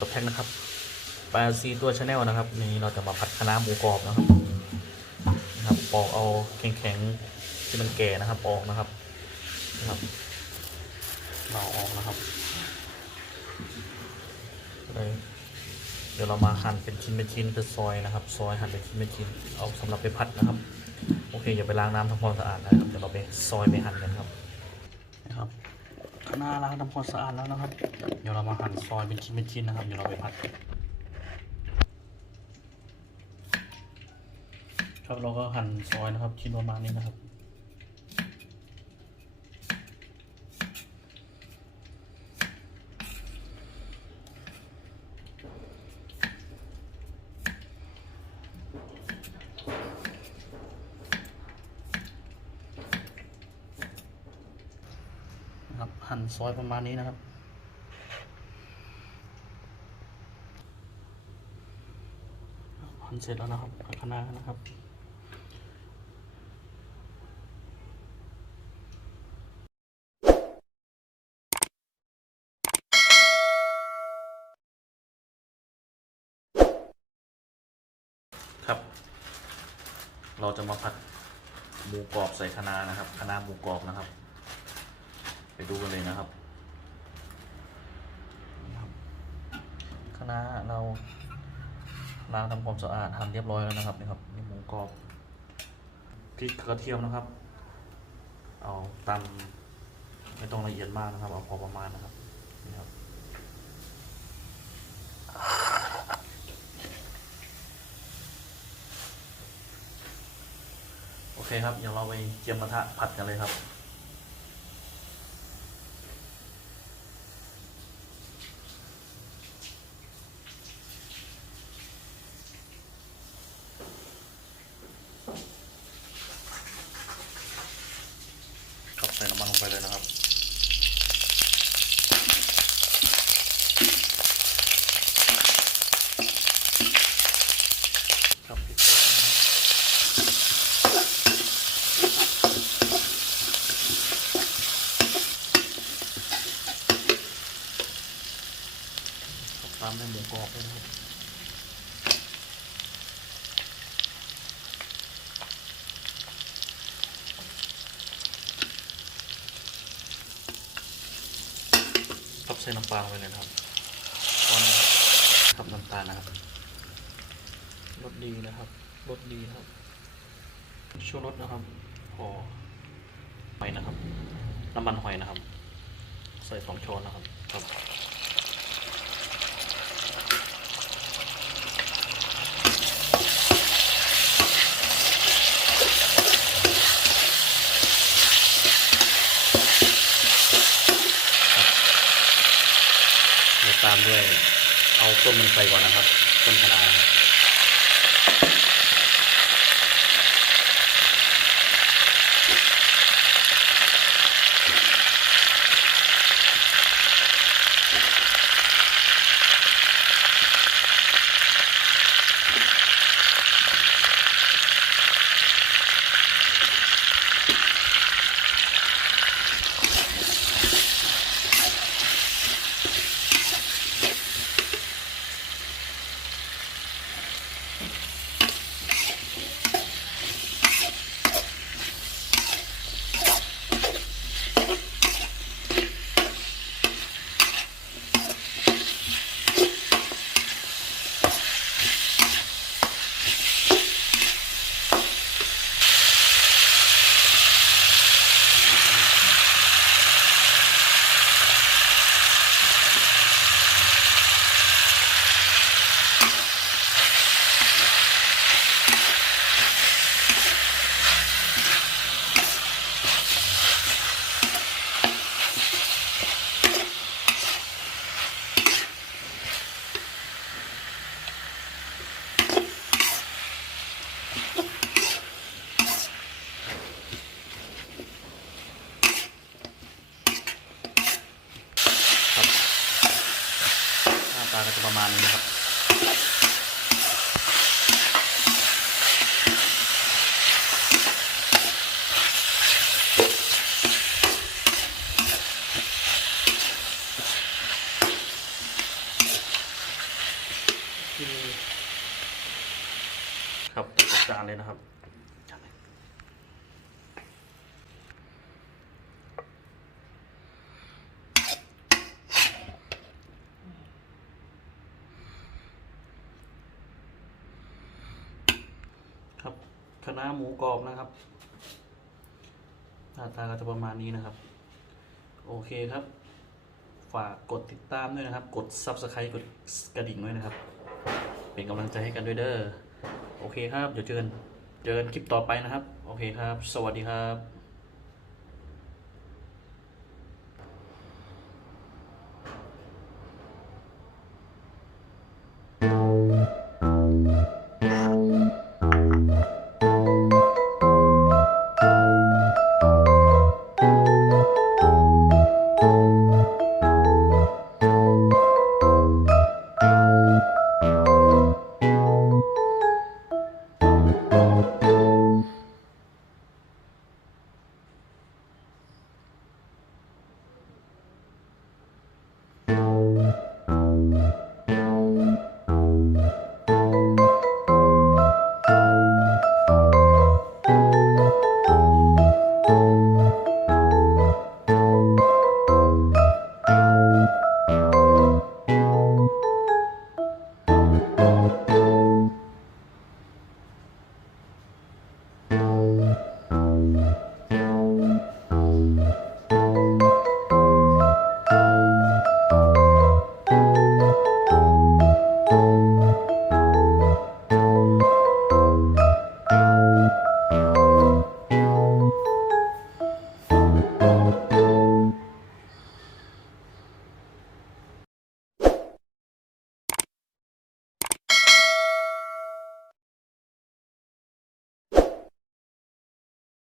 กับแพ็กนะครับปลาซีตัวชาแนลนะครับ นี่เราจะมาผัดคะน้าหมูกรอบนะครับนะครับปอกเอาแข็งๆที่มันแก่นะครับออกนะครับนะครับเราออกนะครับเลยเดี๋ยวเรามาหั่นเป็นชิ้นเป็นชิ้นเป็นซอยนะครับ ซอยหั่นเป็นชิ้นเป็นชิ้นเอาสำหรับไปผัดนะครับ โอเคอย่าไปล้างน้ำทำความสะอาดนะครับเดี๋ยวเราไปซอยไปหั่นกันครับ หน้าล้างทำความสะอาดแล้วนะครับ เดี๋ยวเรามาหั่นซอยเป็นชิ้นเป็นชิ้นนะครับ เดี๋ยวเราไปผัดครับเราก็หั่นซอยนะครับชิ้นประมาณนี้นะครับ หั่นซอยประมาณนี้นะครับ หั่นเสร็จแล้วนะครับผัดคะน้านะครับ ครับ เราจะมาผัดหมูกรอบใส่คะน้านะครับคะน้าหมูกรอบนะครับ ไปดูกันเลยนะครับคณะเราล้างทำความสะอาดหั่นเรียบร้อยแล้วนะครับนี่ครับนี่หมูกรอบพริกกระเทียมนะครับ เอาตำไม่ต้องละเอียดมากนะครับ เอาพอประมาณนะครับนี่ครับโอเคครับเดี๋ยวเราไปเจียมกระทะผัดกันเลยครับใส่น้ำมันลงไปเลยนะครับ ครับพริกไทยนะครับ ครับตามด้วยหมูกรอบด้วยนะครับครับใส่น้ำปลาไปเลยนะครับตอนทับน้ำตาลนะครับรสดีนะครับรสดีนะครับชูรสนะครับพอหอยนะครับ น้ำมันหอยนะครับ ใส่สองช้อนนะครับครับเดี๋ยวตามด้วยเอา ต้นมันใส่ก่อนนะครับต้นคะน้าาก็จะประมาณนี้นะครับ ค กินครับจานเลยนะครับจานเลยครับ คณะหมูกรอบนะครับ หน้าตาก็จะประมาณนี้นะครับ โอเคครับ ฝากกดติดตามด้วยนะครับ กด Subscribe กดกระดิ่งด้วยนะครับ เป็นกำลังใจให้กันด้วยเด้อ โอเคครับ เดี๋ยวเจอกันเจอกันคลิปต่อไปนะครับ โอเคครับ สวัสดีครับ